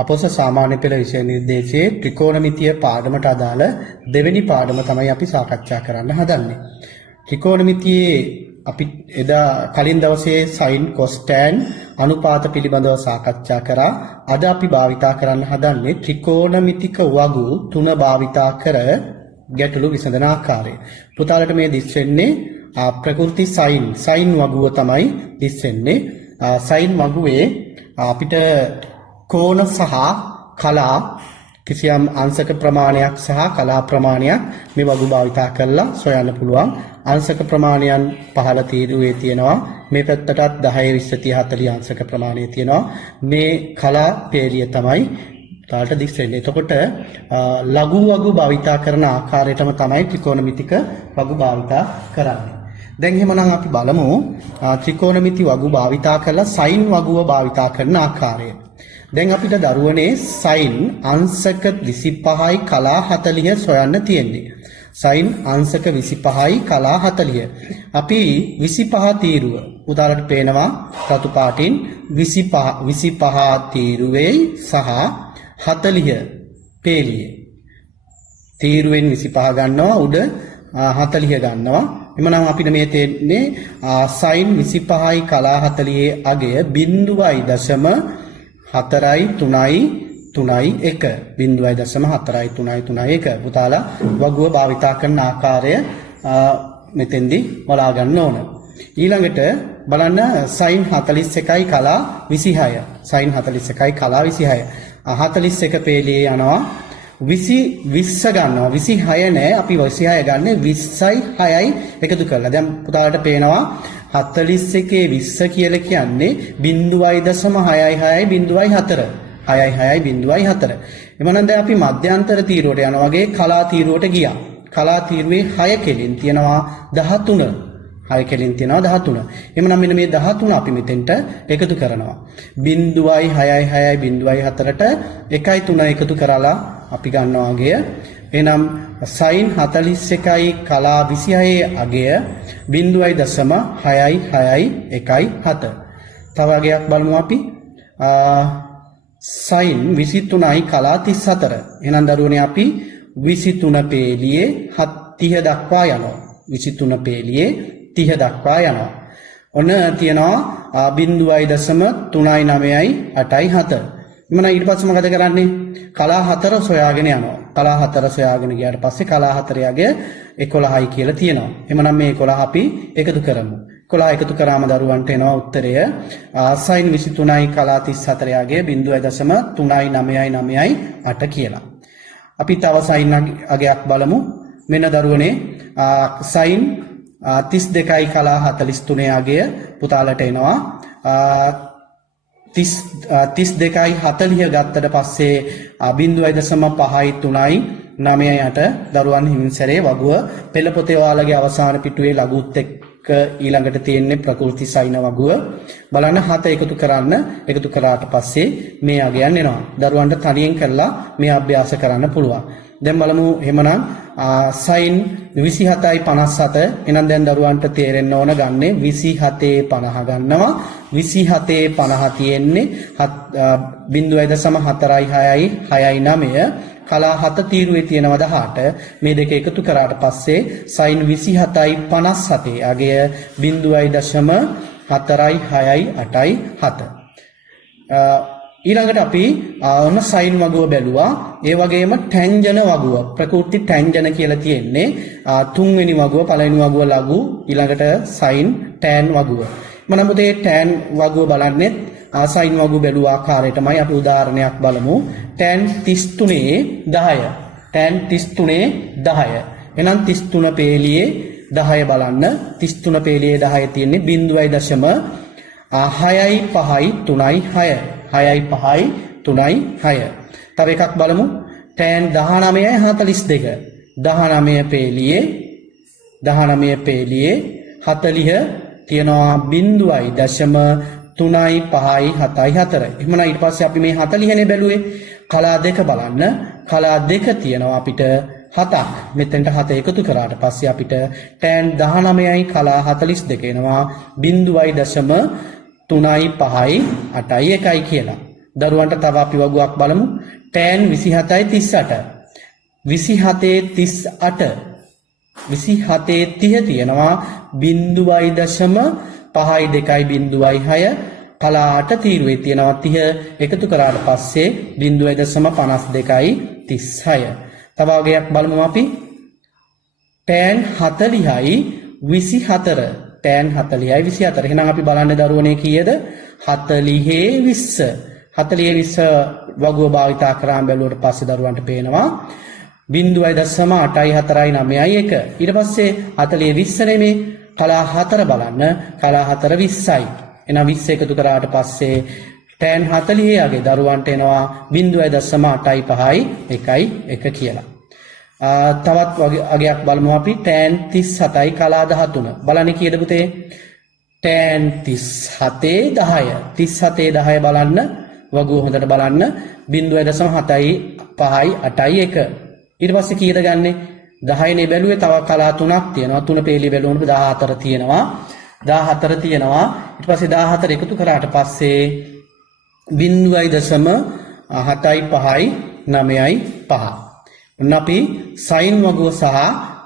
අපොස සාමාන්‍ය පෙළ විෂය නිර්දේශයේ ත්‍රිකෝණමිතිය පාඩමට අදාළ දෙවෙනි පාඩම තමයි අපි සාකච්ඡා කරන්න හදන්නේ. ත්‍රිකෝණමිතියේ අපි එදා කලින් දවසේ sin cos tan අනුපාත පිළිබඳව සාකච්ඡා කරා. අද අපි භාවිතා කරන්න හදන්නේ ත්‍රිකෝණමිතික වගු තුන භාවිතා කර ගැටලු විසඳන ආකාරය. පුතාලට මේ දිස් වෙන්නේ ප්‍රකෘති sin වගුව තමයි දිස් වෙන්නේ. sin වගුවේ අපිට කෝණ සහ කලා කිසියම් අංශක ප්‍රමාණයක් සහ කලා ප්‍රමාණයක් මේ වගු භාවිතා කරලා සොයන්න පුළුවන්. අංශක ප්‍රමාණයන් 15 තීරුවේ තියෙනවා. මේ පැත්තටත් 10 20 30 40 අංශක ප්‍රමාණය තියෙනවා. මේ කලා පේලිය තමයි තාලට දිස් වෙන්නේ. එතකොට ලඝු වගු භාවිතා කරන ආකාරයටම තමයි ත්‍රිකෝණමිතික වගු භාවිතා කරන්නේ. දැන් එහෙමනම් අපි බලමු ත්‍රිකෝණමිති වගු භාවිතා කරලා sin වගුව භාවිතා කරන ආකාරය. දැන් අපිට දරුවනේ sin අංශක 25යි කලා 40 සොයන්න තියෙන්නේ. sin අංශක 25යි කලා 40. අපි 25 තීරුව උදාහරණට පේනවා රතු පාටින් 25 තීරුවේ සහ 40 පේලියේ. තීරුවෙන් 25 ගන්නවා උඩ 40 ගන්නවා. එමනම් අපිට මේ තේන්නේ sin 25යි කලා 40 අගය 0.431 පුතාලා වගුව භාවිතා කරන ආකාරය මෙතෙන්දි බලා ගන්න ඕන. ඊළඟට බලන්න sin 41යි කලා 26. sin 41යි කලා 26. 41 පේලියේ යනවා 20 ගන්නවා 26 නෑ අපි 26 ගන්න 20යි 6යි එකතු කරලා. දැන් පුතාලට පේනවා 41 20 කියලා කියන්නේ 0.666 0.4. එමනම් දැන් අපි මධ්‍යන්තර තීරුවට යනවා වගේ කලා තීරුවට ගියා. කලා තීරුවේ 6 කෙලින් තියෙනවා 13. 6 කෙලින් තියෙනවා 13. එමනම් මෙන්න මේ 13 අපි මෙතෙන්ට එකතු කරනවා. 0.666 0.4ට 1.3 එකතු කරලා අපි ගන්නවා අගය. එහෙනම් sin 41යි කලා 26 අගය 0.66617. තව අගයක් බලමු අපි. sin 23යි කලා 34. එහෙනම් දරුවනේ අපි 23 පේලියේ 30 දක්වා යනවා. 23 පේලියේ 30 දක්වා යනවා. ඔන්න තියෙනවා 0.39987. එමනම් ඊට පස්සේ මොකද කරන්නේ? කලා 4 සොයාගෙන යනවා. කලා 4 සොයාගෙන ගියාට පස්සේ කලා 4 යගේ 11යි කියලා තියෙනවා. එමනම් මේ 11 අපි එකතු කරමු. 11 එකතු කරාම දරුවන්ට එනවා උත්තරය sin 23යි කලා 34 යගේ 0.39998 කියලා. අපි තව sin අගයක් බලමු. මෙන්න දරුවනේ sin 32යි කලා 43 අගය පුතාලට එනවා 32යි 40 ගත්තට පස්සේ 0.539 9ට දරුවන් හිමින්සරේ වගුව පෙළ පොතේ ඔයාලගේ අවසාන පිටුවේ ලඝුත් එක්ක ඊළඟට තියෙන්නේ ප්‍රකෘති sin වගුව බලන්න 7 එකතු කරන්න. එකතු කරාට පස්සේ මේ අගයන් එනවා. දරුවන්ට තනියෙන් කරලා මේ අභ්‍යාස කරන්න පුළුවන්. දැන් බලමු එහෙමනම් sin 27යි 57. එහෙනම් දැන් දරුවන්ට තේරෙන්න ඕන ගන්නේ 27 50 ගන්නවා. 27 50 තියෙන්නේ 0.466යි 9 කලා 7 තීරුවේ තියෙනවා 18. මේ දෙක එකතු කරාට පස්සේ sin 27යි 57 අගය 0.46687. ඊළඟට අපි ඔන්න sin වගුව බැලුවා. ඒ වගේම ටැන්ජන වගුව ප්‍රකෘති ටැන්ජන කියලා තියෙන්නේ තුන්වෙනි වගුව පළවෙනි වගුව ලඝු ඊළඟට sin tan වගුව. මනම් පුතේ tan වගුව බලන්නේ sin වගුව බැලුව ආකාරයටමයි. අපි උදාහරණයක් බලමු. tan 33 10. tan 33 10. එහෙනම් 33 පේලියේ 10 බලන්න. 33 පේලියේ 10 තියෙන්නේ 0.6යි 5යි 3යි 6. 6යි 5යි 3යි 6. තව එකක් බලමු. tan 19යි 42. 19 පේලියේ 40 තියනවා 0.3යි 5යි 7යි 4. එහෙනම් ඊට පස්සේ අපි මේ 40 නේ බැලුවේ. කලා දෙක බලන්න. කලා දෙක තියනවා අපිට 7ක්. මෙතෙන්ට 7 එකතු කරාට පස්සේ අපිට tan 19යි කලා 42 එනවා 0.3යි 5යි 8යි 1යි කියලා. දරුවන්ට තව අපි වගුවක් බලමු. tan 27යි 38. 27 30 තියෙනවා 0.5 කලා 8 තීරුවේ තියෙනවා 30 එකතු කරාට පස්සේ 0.52යි 36. තව වගයක් බලමු අපි. tan 40යි 24. tan 40යි 24. එහෙනම් අපි බලන්නේ දරුවනේ කීයද? 40 20. 40 20 වගුව භාවිතා කරාම බැලුවට පස්සේ දරුවන්ට පේනවා 0.849 ඊට පස්සේ 40 20 නෙමේ කලා 4 බලන්න. කලා 4 20යි. එහෙනම් 20 එකතු කරාට පස්සේ tan 40 යගේ දරුවන්ට එනවා 0.851 කියලා. තවත් අගයක් බලමු අපි. tan 37යි කලා 13. බලන්න කීයද පුතේ? tan 37 10. 37 10 බලන්න. වගුව හොඳට බලන්න. 0.75යි 8යි 1. ඊට පස්සේ කීයද ගන්නෙ? 10 නේ බැලුවේ. තව කලා 3ක් තියෙනවා. 3 පේලි බැලුවොත් 14 තියෙනවා. 14 තියෙනවා. ඊට පස්සේ 14 එකතු කරාට පස්සේ 0.75යි 9යි 5. ඔන්න අපි sin වගුව සහ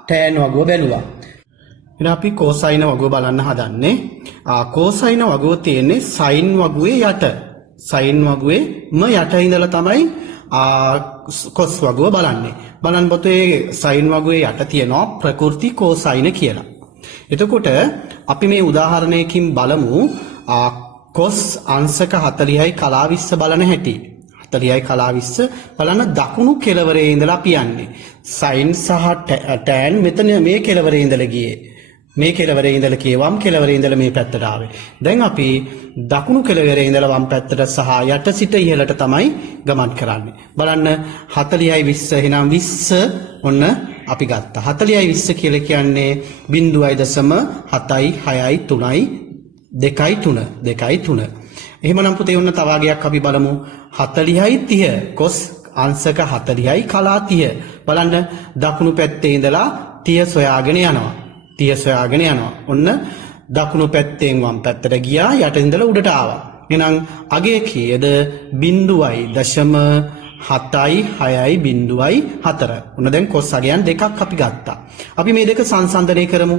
tan වගුව බැලුවා. එහෙනම් අපි cosine වගුව බලන්න හදන්නේ. cosine වගුව තියෙන්නේ sin වගුවේ යට. sin වගුවේ යට ඉඳලා තමයි cos වගුව බලන්නේ. බලන්න පොතේ sin වගුවේ යට තියෙනවා ප්‍රකෘති cosine කියලා. එතකොට අපි මේ උදාහරණයකින් බලමු cos අංශක 40යි කලා 20 බලන හැටි. 40යි කලා 20 බලන්න දකුණු කෙළවරේ ඉඳලා අපි යන්නේ. sin සහ tan මෙතන මේ කෙළවරේ ඉඳලා ගියේ. මේ කෙළවරේ ඉඳලා කියවම් කෙළවරේ ඉඳලා මේ පැත්තට ආවේ. දැන් අපි දකුණු කෙළවරේ ඉඳලා වම් පැත්තට සහ යට සිට ඉහළට තමයි ගමන් කරන්නේ. බලන්න 40යි 20 එහෙනම් 20 ඔන්න අපි ගත්තා. 40යි 20 කියලා කියන්නේ 0.7යි 6යි 3යි 2යි 3. එහෙමනම් පුතේ ඔන්න තව වගයක් අපි බලමු. 40යි 30 cos අංශක 40යි කලා 30. බලන්න දකුණු පැත්තේ ඉඳලා 30 සොයාගෙන යනවා. 30 සොයාගෙන යනවා. ඔන්න දකුණු පැත්තෙන් වම් පැත්තට ගියා යට ඉඳලා උඩට ආවා. එහෙනම් අගය කීයද? 0.76යි 4. ඔන්න දැන් cos අගයන් දෙකක් අපි ගත්තා. අපි මේ දෙක සංසන්දනය කරමු.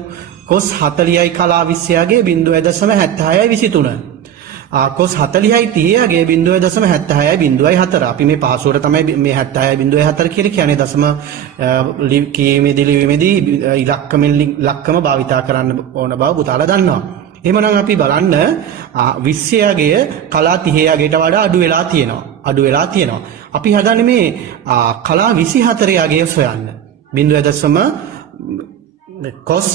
cos 40යි කලා 20 අගය 0.76යි 23. cos 40යි 30 අගය 0.76යි 0.4. අපි මේ පහසුවට තමයි මේ 76යි 0.4 කියලා කියන්නේ. දශම කීමේදී ලිවීමේදී ඉලක්කම භාවිතා කරන්න ඕන බව පුතාලා දන්නවා. එහෙමනම් අපි බලන්න 20 අගය කලා 30 අගයට වඩා අඩු වෙලා තියෙනවා. අපි හදන්නේ මේ කලා 24 අගය සොයන්න. 0. cos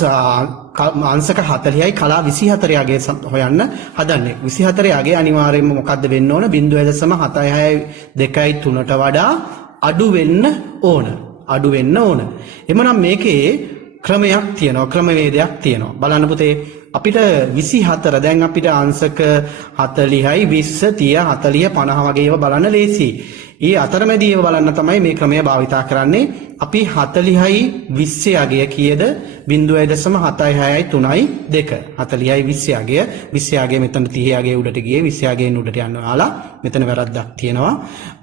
අංශක 40යි කලා 24 අගය හොයන්න හදන්නේ. 24 අගය අනිවාර්යයෙන්ම මොකද්ද වෙන්න ඕන? 0.76 2යි 3ට වඩා අඩු වෙන්න ඕන. එhmenan මේකේ ක්‍රමයක් තියෙනවා, ක්‍රමවේදයක් තියෙනවා. බලන්න පුතේ අපිට 24 දැන් අපිට අංශක 40යි 20 30 40 50 වගේ ඒවා බලන්න ලේසි. ඊ අතරමැදි ඒවා බලන්න තමයි මේ ක්‍රමය භාවිතා කරන්නේ. අපි 40යි 20 අගය කීයද? 0.76යි 3යි 2. 40යි 20 අගය 20 අගය මෙතන 30 අගය උඩට ගියේ 20 අගයෙන් උඩට යන්න ආලා මෙතන වැරද්දක් තියෙනවා.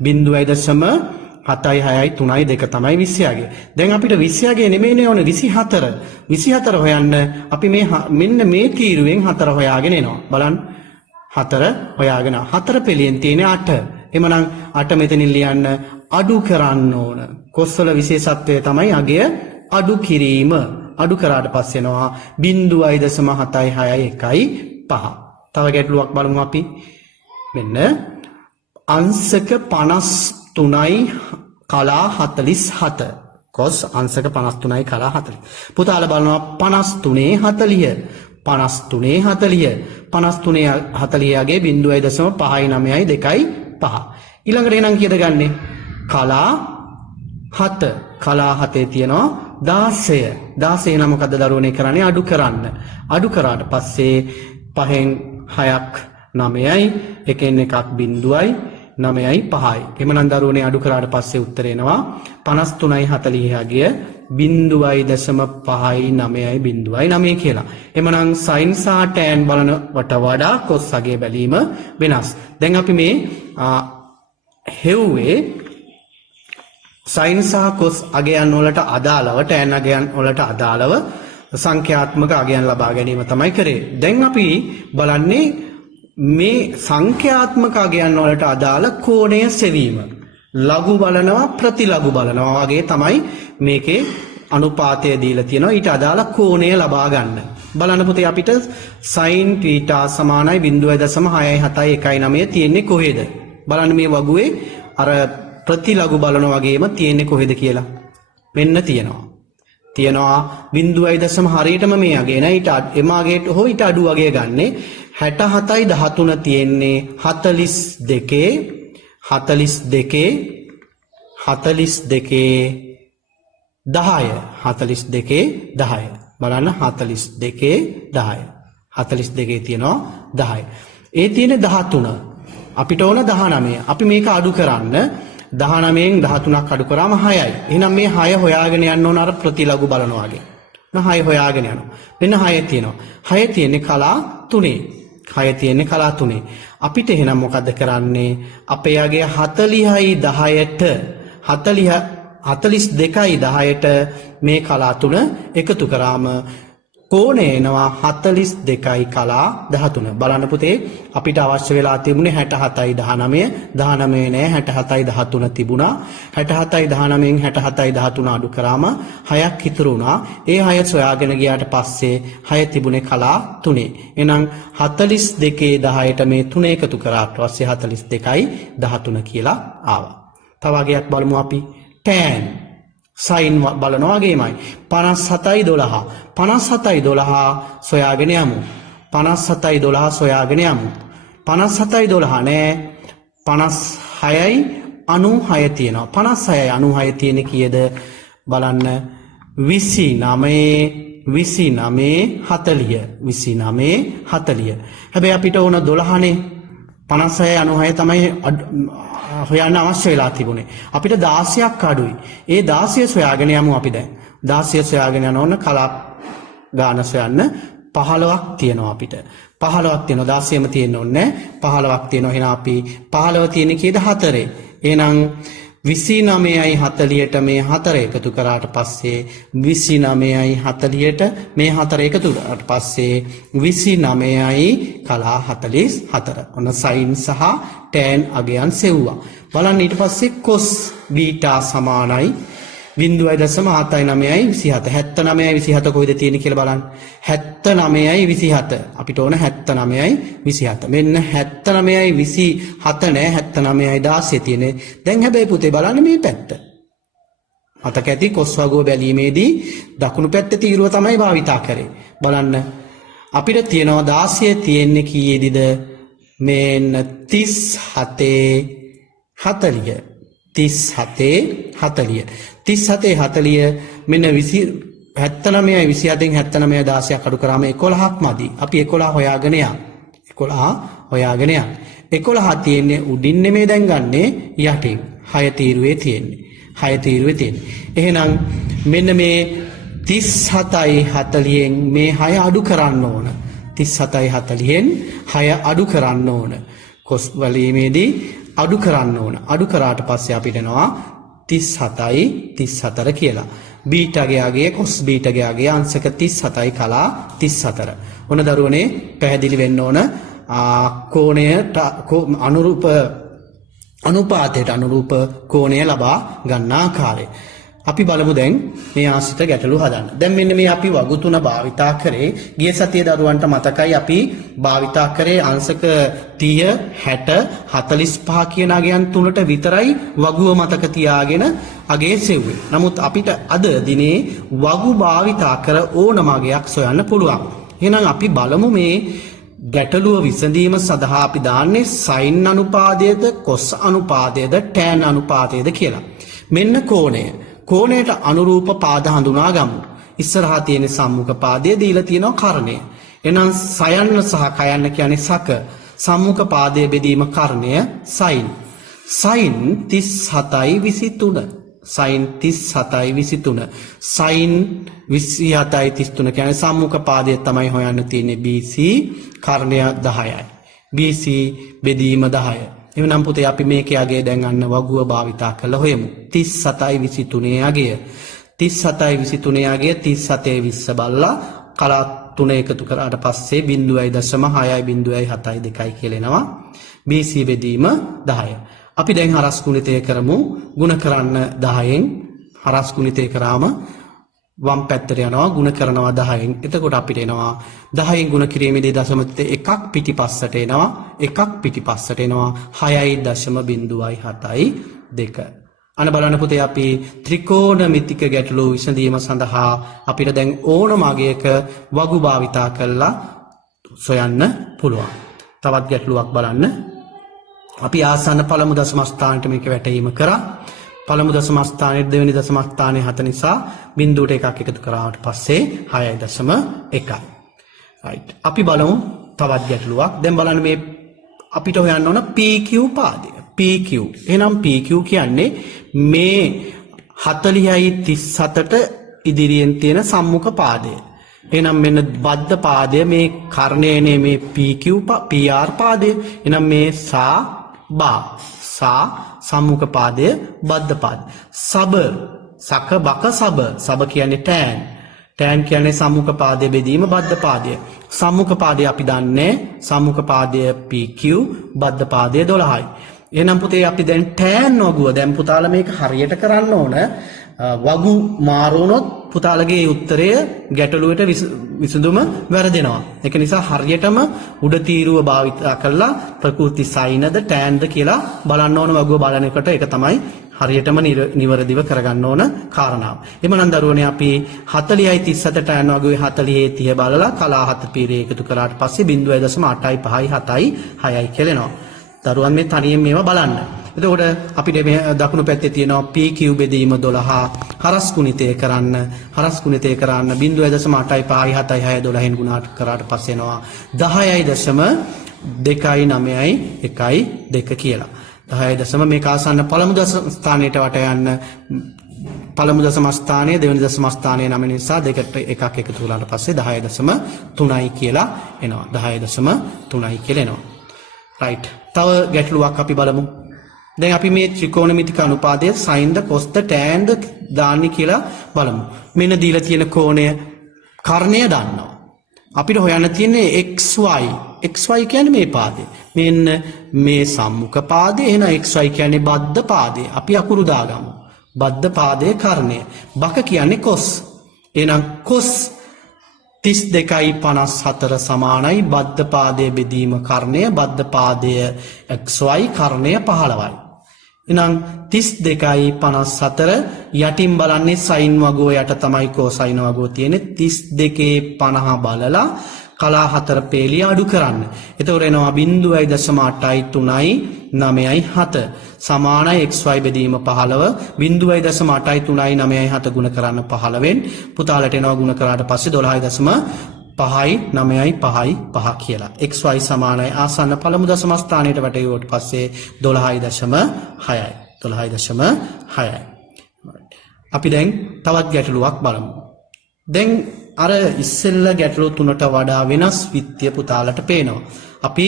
0.76යි 3යි 2 තමයි 20 අගය. දැන් අපිට 20 අගය නෙමෙයිනේ ඕනේ 24. 24 හොයන්න අපි මෙන්න මේ තීරුවෙන් 4 හොයාගෙන එනවා. බලන්න 4 හොයාගෙන 4 පෙළියෙන් තියෙන 8. එhmenan 8 මෙතනින් ලියන්න අඩු කරන්න ඕන. cos වල විශේෂත්වය තමයි අගය අඩු කිරීම. අඩු කරාට පස්සේ එනවා 0.761යි 5. තව ගැටලුවක් බලමු අපි. මෙන්න අංශක 53යි කලා 47. cos අංශක 53යි කලා 40. පුතාලා බලනවා 53 40. 53 40. 53 40 අගේ 0.59යි 2යි 5. ඊළඟට එනම් කීයද ගන්නෙ? කලා 7. කලා 7 තියෙනවා 16. 16 නම් මොකද්ද දරුවනේ කරන්නේ? අඩු කරන්න. අඩු කරාට පස්සේ 5න් 6ක් 9යි, එකෙන් එකක් 0යි 9යි 5යි. එhmenan දරුවනේ අඩු කරාට පස්සේ උත්තර එනවා 53යි 40 අගය 0.5යි 9යි 0.9 කියලා. එhmenan sin සහ tan බලනවට වඩා cos අගය බැලීම වෙනස්. දැන් අපි මේ හෙව්වේ සයින් සහ කොස් අගයන් වලට අදාළව tan අගයන් වලට අදාළව සංඛ්‍යාත්මක අගයන් ලබා ගැනීම තමයි කරේ. දැන් අපි බලන්නේ මේ සංඛ්‍යාත්මක අගයන් වලට අදාළ කෝණය සෙවීම. ලඝු බලනවා ප්‍රතිලඝු බලනවා වගේ තමයි මේකේ අනුපාතය දීලා තියෙනවා. ඊට අදාළ කෝණය ලබා ගන්න. බලන්න පුතේ අපිට sin θ සමානයි 0.67119 තියෙන්නේ කොහෙද? බලන්න මේ වගුවේ අර ප්‍රතිලඝු බලනවා වගේම තියෙන්නේ කොහෙද කියලා. මෙන්න තියෙනවා. තියෙනවා 0.0 හරියටම මේ අගේ නෑ. ඊට එම අගේට හෝ ඊට අඩු අගේ ගන්නේ 67.13 තියෙන්නේ 42 10 බලන්න 42 තියෙනවා 10 ඒ තියෙන 13 අපිට ඕන 19 අපි මේක අඩු කරන්න 19න් 13ක් අඩු කරාම 6යි එහෙනම් මේ 6 හොයාගෙන යන්න ඕන අර ප්‍රතිලඝු බලනවා වගේ 6 හොයාගෙන යනවා මෙන්න 6 තියෙනවා 6 තියෙන්නේ කලා 3 6 තියෙන්නේ කලා 3 අපිට එහෙනම් මොකද්ද කරන්නේ අපේ යගේ 40යි 10ට 42යි 10ට මේ කලා 3 එකතු කරාම කෝණය එනවා 42යි කලා 13 බලන්න පුතේ අපිට අවශ්‍ය වෙලා තිබුණේ 67යි 19 19 නෑ 67යි 13 තිබුණා 67යි 19න් 67යි 13 අඩු කරාම 6ක් ඉතුරු වුණා ඒ 6 සොයාගෙන ගියාට පස්සේ 6 තිබුණේ කලා 3 එහෙනම් 42ේ 10ට මේ 3 එකතු කරාට පස්සේ 42යි 13 කියලා ආවා තව වගේක් බලමු අපි tan sin බලනවා වගේමයි 57යි 12 සොයාගෙන යමු 57යි 12 සොයාගෙන යමු 57යි 12 නෑ 56යි 96 තියෙනවා 56යි 96 තියෙන්නේ කීයද බලන්න 29 හැබැයි අපිට ඕන 12නේ 56යි 96 තමයි හොයන්න අවශ්‍ය වෙලා තිබුණේ. අපිට 16ක් අඩුයි. ඒ 16 සොයාගෙන යමු අපි දැන්. 16 සොයාගෙන යන ඕන කලා ගාන සොයන්න 15ක් තියෙනවා අපිට. 15ක් තියෙනවා 16ම තියෙන්න ඕනේ 15ක් තියෙනවා. එහෙනම් අපි 15 තියෙන්නේ කීයද 4. එහෙනම් 29යි 40ට මේ 4 එකතු කරාට පස්සේ 29යි 40ට මේ 4 එකතු කරාට පස්සේ 29යි කලා 44. ඔන්න sin සහ tan අගයන් සෙව්වා. බලන්න ඊට පස්සේ cos බීටා සමානයි 0.79යි 27. 79යි 27 කොහෙද තියෙන්නේ කියලා බලන්න. 79යි 27. අපිට ඕන 79යි 27. මෙන්න 79යි 27 නෑ 79යි 16 තියෙන්නේ. දැන් හැබැයි පුතේ බලන්න මේ පැත්ත. මතක ඇති cos වගුව බැලීමේදී දකුණු පැත්තේ තීරුව තමයි භාවිතා කරේ. බලන්න අපිට තියෙනවා 16 තියෙන්නේ කීයේදීද? මෙන්න 37 මෙන්න 79යි 27න් 79 16ක් අඩු කරාම 11ක් මදි. අපි 11 හොයාගෙන යන්න. 11 තියෙන්නේ උඩින් නෙමෙයි දැන් ගන්නෙ යටින්. 6 තීරුවේ තියෙන්නේ. එහෙනම් මෙන්න මේ 37යි 40න් මේ 6 අඩු කරන්න ඕන. 37යි 40න් 6 අඩු කරන්න ඕන. කොස් වලීමේදී අඩු කරන්න ඕන. අඩු කරාට පස්සේ අපිට එනවා 37යි 34 කියලා. බීටාගේ අගය කොස් බීටාගේ අගය අංශක 37යි කලා 34. ඔන්න දරුවනේ පැහැදිලි වෙන්න ඕන කෝණයට අනුරූප අනුපාතයට අනුරූප කෝණය ලබා ගන්න ආකාරය. අපි බලමු දැන් මේ ආශ්‍රිත ගැටලු හදන්න. දැන් මෙන්න මේ අපි වගු තුන භාවිතා කරේ ගිය සතියේ දරුවන්ට මතකයි අපි භාවිතා කරේ අංශක 30 60 45 කියන අගයන් තුනට විතරයි වගුව මතක තියාගෙන අගේ සෙව්වේ. නමුත් අපිට අද දිනේ වගු භාවිතා කර ඕනම අගයක් සොයන්න පුළුවන්. එහෙනම් අපි බලමු මේ ගැටලුව විසඳීම සඳහා අපි දාන්නේ sin අනුපාතයේද cos අනුපාතයේද tan අනුපාතයේද කියලා. මෙන්න කෝණය කෝණයට අනුරූප පාද හඳුනා ගමු. ඉස්සරහා තියෙන සම්මුඛ පාදයේ දීලා තියෙනවා කර්ණය. එහෙනම් සයන්න සහ කයන්න කියන්නේ සක. සම්මුඛ පාදයේ බෙදීම කර්ණය sin. sin 37යි 23. sin 37යි 23. sin 27යි 33 කියන්නේ සම්මුඛ පාදයේ තමයි හොයන්න තියෙන්නේ BC කර්ණය 10යි. BC බෙදීම 10. එවනම් පුතේ අපි මේකේ අගය දැන් අන්න වගුව භාවිතා කරලා හොයමු. 37යි 23 අගය. 37යි 23 අගය 37 20 බලලා කලා 3 එකතු කරාට පස්සේ 0.6යි 0.7යි 2යි කියලා එනවා. BC බෙදීම 10. අපි දැන් හරස් ගුණිතය කරමු. ಗುಣ කරන්න 10න් හරස් ගුණිතය කරාම වම් පැත්තට යනවා ಗುಣ කරනවා 10න්. එතකොට අපිට එනවා 10න් ಗುಣ කිරීමේදී දශම එකක් පිටිපස්සට එනවා. එකක් පිටිපස්සට එනවා 6.07යි 2. අන බලන්න පුතේ අපි ත්‍රිකෝණමිතික ගැටලු විසඳීම සඳහා අපිට දැන් ඕනම අගයක වගු භාවිතා කරලා සොයන්න පුළුවන්. තවත් ගැටලුවක් බලන්න. අපි ආසන්න පළමු දශම ස්ථානට මේක වැටීම කරා. පළමු දශම ස්ථානයේ දෙවෙනි දශම ස්ථානයේ 7 නිසා බිංදුවට එකක් එකතු කරාට පස්සේ 6.1. right. අපි බලමු තවත් ගැටලුවක්. දැන් බලන්න මේ අපිට හොයන්න ඕන PQ පාදය. PQ. එහෙනම් PQ කියන්නේ මේ 40යි 37ට ඉදිරියෙන් තියෙන සම්මුඛ පාදය. එහෙනම් මෙන්න බද්ධ පාදය මේ කර්ණයනේ මේ PQ PR පාදය. එහෙනම් මේ සා බා සා සම්මුඛ පාදය බද්ධ පාදය. සබ සක බක සබ කියන්නේ tan. tan කියන්නේ සම්මුඛ පාදය බෙදීම බද්ධ පාදය. සම්මුඛ පාදය අපි දන්නේ සම්මුඛ පාදය PQ බද්ධ පාදය 12යි. එහෙනම් පුතේ අපි දැන් tan වගුව දැන් පුතාලා මේක හරියට කරන්න ඕන. වගු මාරු වුණොත් පුතාලගේ උත්තරය ගැටලුවට විසඳුම වැරදෙනවා. ඒක නිසා හරියටම උඩ තීරුව භාවිතා කරලා ප්‍රකෘති සයිනද ටෑන්ද කියලා බලන්න ඕන වගුව බලන එකට. ඒක තමයි හරියටම නිවැරදිව කරගන්න ඕන කාරණාව. එමනම් දරුවනේ අපි 40යි 37 ටෑන් වගුවේ 40 30 බලලා කලා 7 පීරේ එකතු කරාට පස්සේ 0.8යි 5යි 7යි 6යි කියලා එනවා. දරුවන් මේ තනියෙන් මේවා බලන්න. එතකොට අපිට මේ දකුණු පැත්තේ තියෙනවා PQ බෙදීම 12 හරස් ගුණිතය කරන්න 0.8යි 5යි 7යි 6යි 12න් ගුණාට කරාට පස්සේ එනවා 10.2යි 9යි 1යි 2 කියලා. 10. මේක ආසන්න පළමු දශම ස්ථානයට වට යන්න පළමු දශම ස්ථානයේ දෙවෙනි දශම ස්ථානයේ 9 නිසා දෙකට එකක් එකතු කරලාට පස්සේ 10.3යි කියලා එනවා. 10.3යි කියලා එනවා. right. තව ගැටලුවක් අපි බලමු. දැන් අපි මේ ත්‍රිකෝණමිතික අනුපාතය sin ද cos ද tan ද දාන්නේ කියලා බලමු. මෙන්න දීලා තියෙන කෝණය කර්ණය දන්නවා. අපිට හොයන්න තියෙන්නේ xy. xy කියන්නේ මේ පාදේ. මෙන්න මේ සම්මුඛ පාදේ. එහෙනම් xy කියන්නේ බද්ධ පාදේ. අපි අකුරු දාගමු. බද්ධ පාදයේ කර්ණය. බක කියන්නේ cos. එහෙනම් cos 32.54 සමානයි බද්ධ පාදයේ බෙදීම කර්ණය බද්ධ පාදය xy කර්ණය 15යි. එහෙනම් 32.54 යටින් බලන්නේ sin වගුව යට තමයි cosine වගුව තියෙන්නේ 32.50 බලලා කලා 4 පේලිය අඩු කරන්න. එතකොට එනවා 0.8යි 9යි 7 සමානයි xy බෙදීම 15 0.8යි 9යි 9යි 7 ගුණ කරන්න 15න් පුතාලට එනවා ගුණ කරාට පස්සේ 12.5යි 9යි 5යි 5 කියලා. xy සමානයි ආසන්න පළමු දශම ස්ථානයට වැටෙුවට පස්සේ 12.6යි 12.6යි. අපි දැන් තවත් ගැටලුවක් බලමු. දැන් අර ඉස්සෙල්ල ගැටලු තුනට වඩා වෙනස් විත්‍ය පුතාලට පේනවා. අපි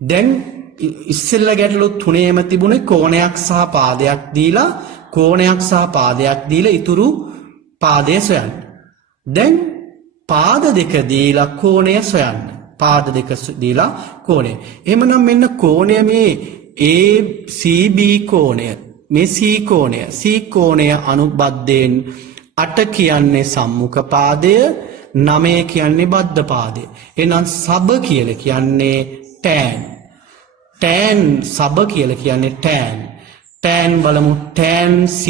දැන් ඉස්සෙල්ල ගැටලු තුනේම තිබුණේ කෝණයක් සහ පාදයක් දීලා ඉතුරු පාදය සොයන්න. දැන් පාද දෙක දීලා කෝණය සොයන්න. පාද දෙක දීලා කෝණය. එහෙමනම් මෙන්න කෝණය මේ ACB කෝණය. මේ C කෝණය අනුබද්ධයෙන් 8 කියන්නේ සම්මුඛ පාදය 9 කියන්නේ බද්ධ පාදය. එහෙනම් සබ කියලා කියන්නේ tan සබ කියලා කියන්නේ tan බලමු tan C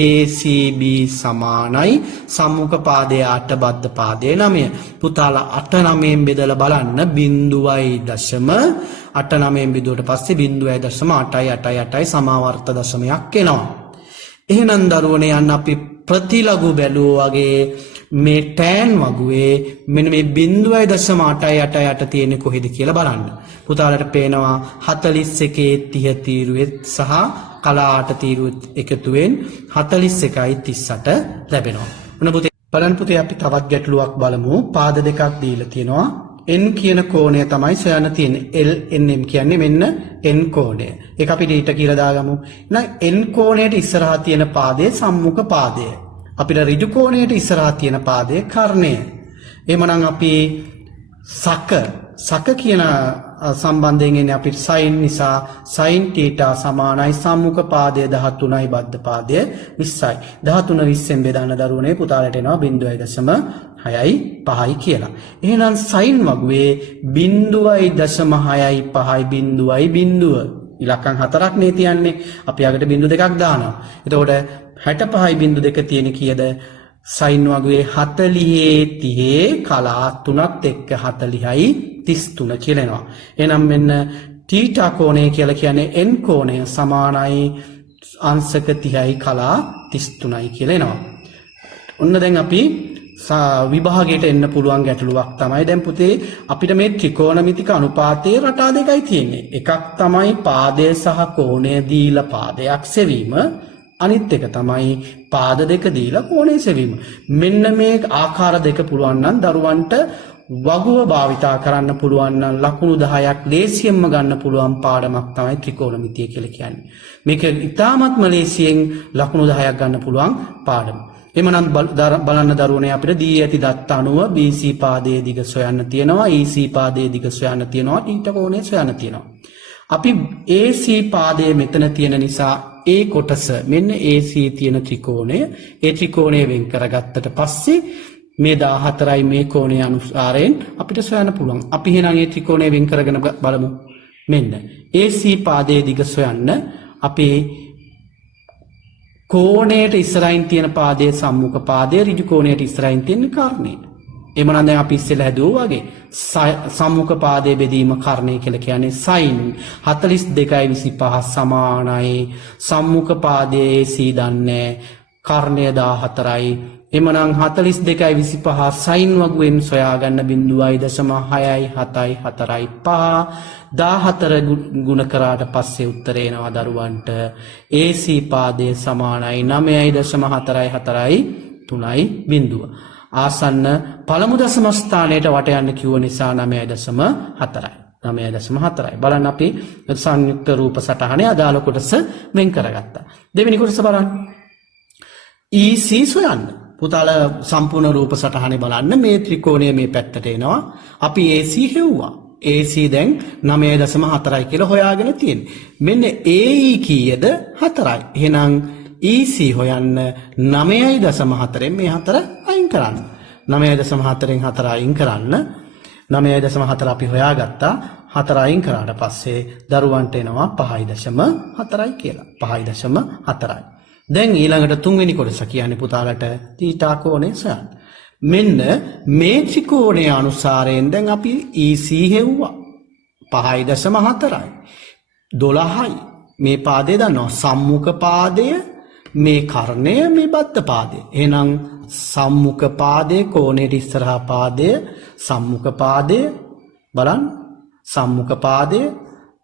ACB සමානයි සම්මුඛ පාදය 8 බද්ධ පාදය 9. පුතාලා 8 9න් බෙදලා බලන්න 0.8 9න් බෙදුවට පස්සේ 0.8යි සමාවර්ත දශමයක් එනවා. එහෙනම් දරුවනේ යන්න අපි ප්‍රතිලඝු බැලුවා වගේ මේ tan වගුවේ මෙන්න මේ 0.888 තියෙන්නේ කොහෙද කියලා බලන්න. පුතාලට පේනවා 41 30 තීරුවේ සහ කලා 8 තීරුවේ එකතුවෙන් 41යි 38 ලැබෙනවා. මොන පුතේ බලන්න පුතේ අපි තවත් ගැටලුවක් බලමු. පාද දෙකක් දීලා තියෙනවා. n කියන කෝණය තමයි සොයන්න තියෙන්නේ. LNM කියන්නේ මෙන්න n කෝණය. ඒක අපි ඊට කියලා දාගමු. එහෙනම් n කෝණයට ඉස්සරහා තියෙන පාදයේ සම්මුඛ පාදය. අපිට ඍජු කෝණයට ඉස්සරහා තියෙන පාදයේ කර්ණය. එහෙමනම් අපි සක කියන සම්බන්ධයෙන් එන්නේ අපිට sin නිසා sin θ සමානයි සම්මුඛ පාදය 13යි බද්ධ පාදය 20යි. 13 20ෙන් බෙදන්න දරුවනේ පුතාලට එනවා 0.6යි 5යි කියලා. එහෙනම් sin වගුවේ 0.6යි 5යි 0යි ඉලක්කම් හතරක් නේ තියන්නේ. අපි අගට 0.2ක් දානවා. එතකොට 65යි 0.2 තියෙන කීයද? sin වගුවේ 40 30 කලා 3ත් එක්ක 40යි 33 කියලා එනවා. එහෙනම් මෙන්න θ කෝණය කියලා කියන්නේ n කෝණය සමානයි අංශක 30යි කලා 33යි කියලා එනවා. ඔන්න දැන් අපි විභාගයට එන්න පුළුවන් ගැටලුවක් තමයි දැන් පුතේ අපිට මේ ත්‍රිකෝණමිතික අනුපාතයේ රටා දෙකයි තියෙන්නේ. එකක් තමයි පාදය සහ කෝණය දීලා පාදයක් සෙවීම. අනිත් එක තමයි පාද දෙක දීලා කෝණය සෙවීම. මෙන්න මේ ආකාර දෙක පුළුවන් නම් දරුවන්ට වගුව භාවිතා කරන්න පුළුවන් නම් ලකුණු 10ක් ලේසියෙන්ම ගන්න පුළුවන් පාඩමක් තමයි ත්‍රිකෝණමිතිය කියලා කියන්නේ. මේක ඉතාමත්ම ලේසියෙන් ලකුණු 10ක් ගන්න පුළුවන් පාඩම. එමනම් බලන්න දරුවනේ අපිට දී ඇති දත්ත අනුව BC පාදයේ දිග සොයන්න තියෙනවා, EC පාදයේ දිග සොයන්න තියෙනවා, ඊට කෝණය සොයන්න තියෙනවා. අපි AC පාදයේ මෙතන තියෙන නිසා ඒ කොටස මෙන්න AC තියෙන ත්‍රිකෝණය ඒ ත්‍රිකෝණය වෙන් කරගත්තට පස්සේ මේ 14යි මේ කෝණය අනුසාරයෙන් අපිට සොයන්න පුළුවන්. අපි එහෙනම් මේ ත්‍රිකෝණය වෙන් කරගෙන බලමු. මෙන්න AC පාදයේ දිග සොයන්න අපි කෝණයට ඉස්සරහින් තියෙන පාදයේ සම්මුඛ පාදයේ ඍජු කෝණයට ඉස්සරහින් තියෙන කර්ණය. එමනම් දැන් අපි ඉස්සෙල්ලා හැදුවා වගේ සම්මුඛ පාදයේ බෙදීම කර්ණය කියලා කියන්නේ sin 42.25 සමානයි සම්මුඛ පාදයේ AC දන්නේ කර්ණය 14යි. එමනම් 42.25 sin වගුවෙන් සොයාගන්න 0.674.5 14 ගුණ කරාට පස්සේ උත්තරේ එනවා දරුවන්ට AC පාදයේ සමානයි 9.443.0. ආසන්න පළමු දශම ස්ථානයට වට යන්න කිව්ව නිසා 9.4යි. 9.4යි. බලන්න අපි සංයුක්ත රූප සටහනේ අදාළ කොටස වෙන් කරගත්තා. දෙවෙනි කොටස බලන්න. EC සොයන්න. පුතාලා සම්පූර්ණ රූප සටහනේ බලන්න මේ ත්‍රිකෝණය මේ පැත්තට එනවා. අපි AC හෙව්වා. AC දැන් 9.4යි කියලා හොයාගෙන තියෙන්නේ. මෙන්න AE කීයද? 4යි. එහෙනම් EC හොයන්න 9.4න් මේ 4 අයින් කරන්න. 9.4න් 4 අයින් කරන්න. 9.4 අපි හොයාගත්තා. 4 අයින් කරාට පස්සේ දරුවන්ට එනවා 5.4යි කියලා. 5.4යි. දැන් ඊළඟට තුන්වෙනි කොටස කියන්නේ පුතාලට θ කෝණය සොයන්න. මෙන්න මේ ත්‍රිකෝණය අනුසාරයෙන් දැන් අපි EC හෙව්වා. 5.4යි. 12යි. මේ පාදය දන්නවා සම්මුඛ පාදය මේ කර්ණය මේ බද්ධ පාදය. එහෙනම් සම්මුඛ පාදයේ කෝණයට ඉස්සරහා පාදය සම්මුඛ පාදය බලන්න සම්මුඛ පාදය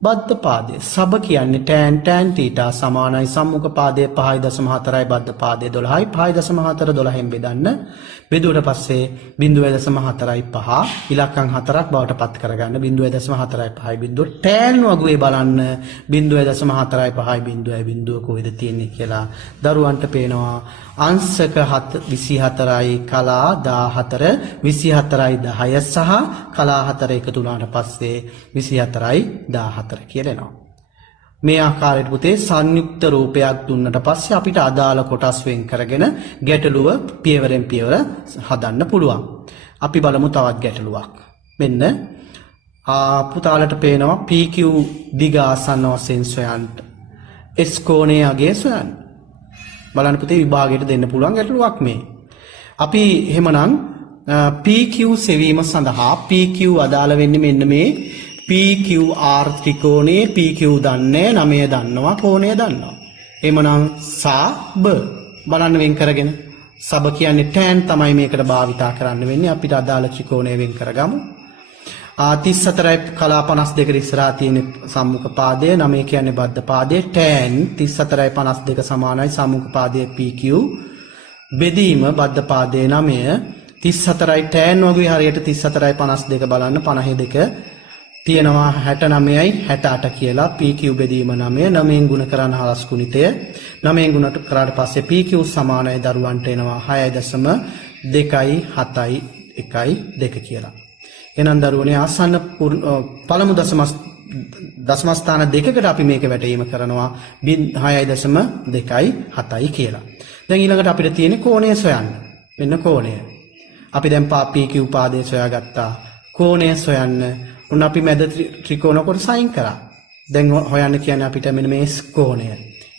බද්ධ පාදය. සබ කියන්නේ tan θ සමානයි සම්මුඛ පාදයේ 5.4යි බද්ධ පාදයේ 12යි 5.4 12න් බෙදන්න. බෙදුවට පස්සේ 0.4යි 5 ඉලක්කම් 4ක් බවට පත් කරගන්න 0.4යි 5යි බිඳුව tan වගුවේ බලන්න 0.4යි 5යි බිඳුව කොහෙද තියෙන්නේ කියලා දරුවන්ට පේනවා අංශක 24යි කලා 14 24යි 10 සහ කලා 4 එකතු වුණාට පස්සේ 24යි 14 කියලා එනවා. මේ ආකාරයට පුතේ සංයුක්ත රූපයක් දුන්නට පස්සේ අපිට අදාළ කොටස් වෙන් කරගෙන ගැටලුව පියවරෙන් පියවර හදන්න පුළුවන්. අපි බලමු තවත් ගැටලුවක්. මෙන්න පුතාලට පේනවා PQ දිග ආසන්න වශයෙන් සොයන්න. S කෝණයේ අගය සොයන්න. බලන්න පුතේ විභාගයට දෙන්න පුළුවන් ගැටලුවක් මේ. අපි එහෙමනම් PQ සෙවීම සඳහා PQ අදාළ වෙන්නේ මෙන්න මේ PQR ත්‍රිකෝණයේ PQ දන්නේ 9 දන්නවා කෝණය දන්නවා. එමනම් සබ බලන්න වෙන් කරගෙන සබ කියන්නේ tan තමයි මේකට භාවිතා කරන්න වෙන්නේ. අපිට අදාළ ත්‍රිකෝණය වෙන් කරගමු. 34යි කලා 52 ඉස්සරහා තියෙන සම්මුඛ පාදය 9 කියන්නේ බද්ධ පාදය tan 34යි 52 සමානයි සම්මුඛ පාදයේ PQ බෙදීම බද්ධ පාදයේ 9 34යි tan වගේ හරියට 34යි 52 බලන්න 52 තියෙනවා 69යි 68 කියලා pq බෙදීම 9 9න් ගුණ කරන හරස් ගුණිතය 9න් ගුණ කරාට පස්සේ pq සමානයි දරුවන්ට එනවා 6.2යි 7යි 1යි 2 කියලා. එහෙනම් දරුවනේ ආසන්න පළමු දශම ස්ථාන දෙකකට අපි මේක වැටීම කරනවා 6.2යි 7යි කියලා. දැන් ඊළඟට අපිට තියෙන්නේ කෝණය සොයන්න. මෙන්න කෝණය. අපි දැන් pq පාදය සොයාගත්තා. කෝණය සොයන්න උන් අපි මැද ත්‍රිකෝණ කොට සයින් කරා. දැන් හොයන්න කියන්නේ අපිට මෙන්න මේ කෝණය.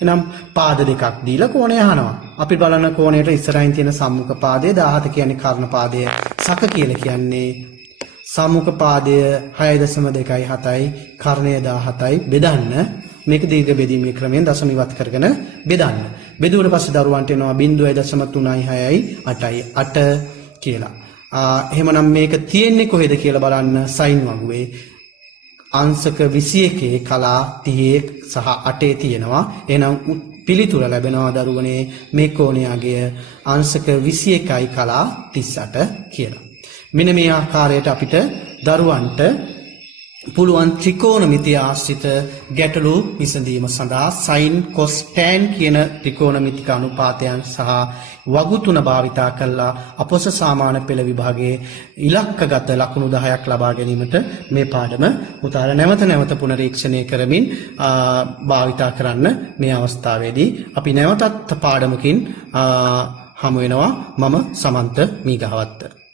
එහෙනම් පාද දෙකක් දීලා කෝණය අහනවා. අපි බලන කෝණයට ඉස්සරහින් තියෙන සම්මුඛ පාදය 17 කියන්නේ කර්ණ පාදය. සක කියලා කියන්නේ සම්මුඛ පාදය 6.2යි 7යි කර්ණය 17යි බෙදන්න. මේක දීර්ඝ බෙදීමේ ක්‍රමයෙන් දශම ඉවත් කරගෙන බෙදන්න. බෙදුවට පස්සේ දරුවන්ට එනවා 0.3යි 6යි 8යි 8 කියලා. එහෙමනම් මේක තියෙන්නේ කොහෙද කියලා බලන්න සයින් වගුවේ අංශක 21 කලා 30 සහ 8 තියෙනවා. එහෙනම් පිළිතුර ලැබෙනවා දරුවනේ මේ කෝණයගේ අංශක 21යි කලා 38 කියලා. මෙන්න මේ ආකාරයට අපිට දරුවන්ට පුළුවන් ත්‍රිකෝණමිතිය ආශ්‍රිත ගැටලු විසඳීම සඳහා sin cos tan කියන ත්‍රිකෝණමිතික අනුපාතයන් සහ වගු තුන භාවිතා කරලා අපොස සාමාන්‍ය පෙළ විභාගයේ ඉලක්කගත ලකුණු 10ක් ලබා ගැනීමට මේ පාඩම උතාල නැවත පුනරීක්ෂණය කරමින් භාවිතා කරන්න මේ අවස්ථාවේදී අපි නැවතත් පාඩමකින් හමු වෙනවා. මම සමන්ත මීගහවත්ත.